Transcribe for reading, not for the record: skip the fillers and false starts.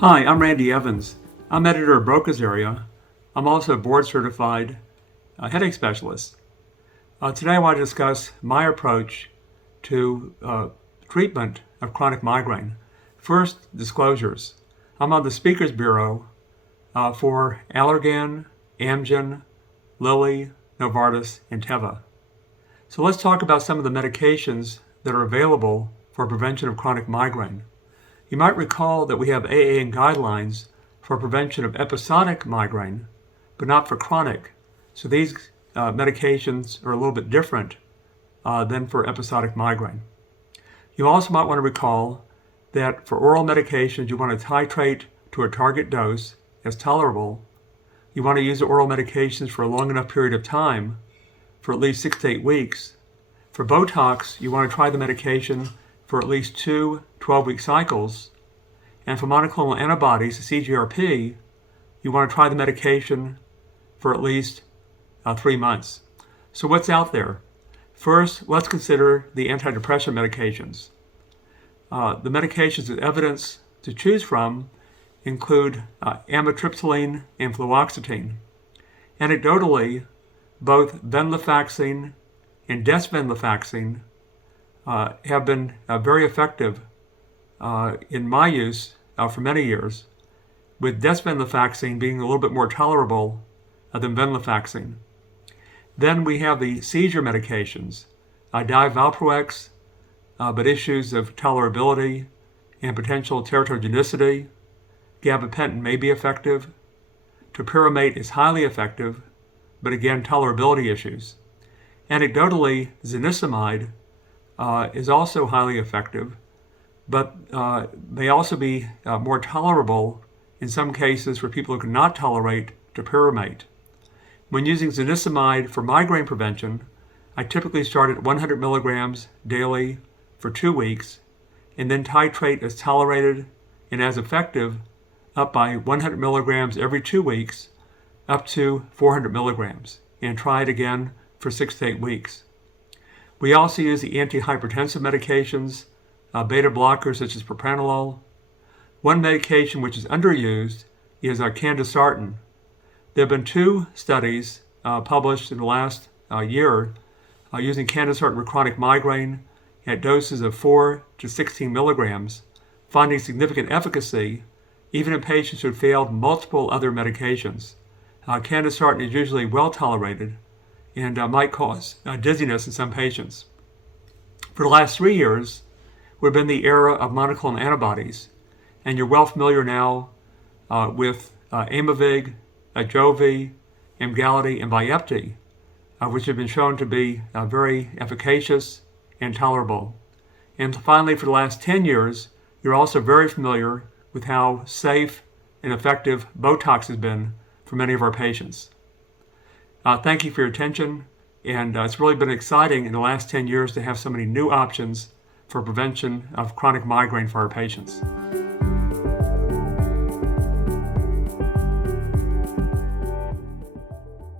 Hi, I'm Randy Evans. I'm editor of Broca's Area. I'm also a board-certified headache specialist. Today I want to discuss my approach to treatment of chronic migraine. First, disclosures. I'm on the Speakers Bureau for Allergan, Amgen, Lilly, Novartis, and Teva. So let's talk about some of the medications that are available for prevention of chronic migraine. You might recall that we have AA and guidelines for prevention of episodic migraine, but not for chronic. So these medications are a little bit different than for episodic migraine. You also might want to recall that for oral medications, you want to titrate to a target dose as tolerable. You want to use the oral medications for a long enough period of time, for at least 6 to 8 weeks. For Botox, you want to try the medication for at least 2 12-week cycles. And for monoclonal antibodies, the CGRP, you want to try the medication for at least 3 months. So what's out there? First, let's consider the antidepressant medications. The medications with evidence to choose from include amitriptyline and fluoxetine. Anecdotally, both venlafaxine and desvenlafaxine have been very effective in my use for many years, with desvenlafaxine being a little bit more tolerable than venlafaxine. Then we have the seizure medications, divalproex, but issues of tolerability and potential teratogenicity. Gabapentin may be effective. Topiramate is highly effective, but again, tolerability issues. Anecdotally, zonisamide is also highly effective, but may also be more tolerable in some cases for people who cannot tolerate topiramate. When using zonisamide for migraine prevention, I typically start at 100 milligrams daily for 2 weeks, and then titrate as tolerated and as effective up by 100 milligrams every 2 weeks up to 400 milligrams, and try it again for 6 to 8 weeks. We also use the antihypertensive medications, beta blockers such as propranolol. One medication which is underused is candesartan. There have been 2 studies published in the last year using candesartan for chronic migraine at doses of 4 to 16 milligrams, finding significant efficacy even in patients who had failed multiple other medications. Candesartan is usually well tolerated and might cause dizziness in some patients. For the last 3 years, we've been the era of monoclonal antibodies, and you're well familiar now with Aimovig, Ajovy, Emgality, and Vyepti, which have been shown to be very efficacious and tolerable. And finally, for the last 10 years, you're also very familiar with how safe and effective Botox has been for many of our patients. Thank you for your attention, and it's really been exciting in the last 10 years to have so many new options for prevention of chronic migraine for our patients.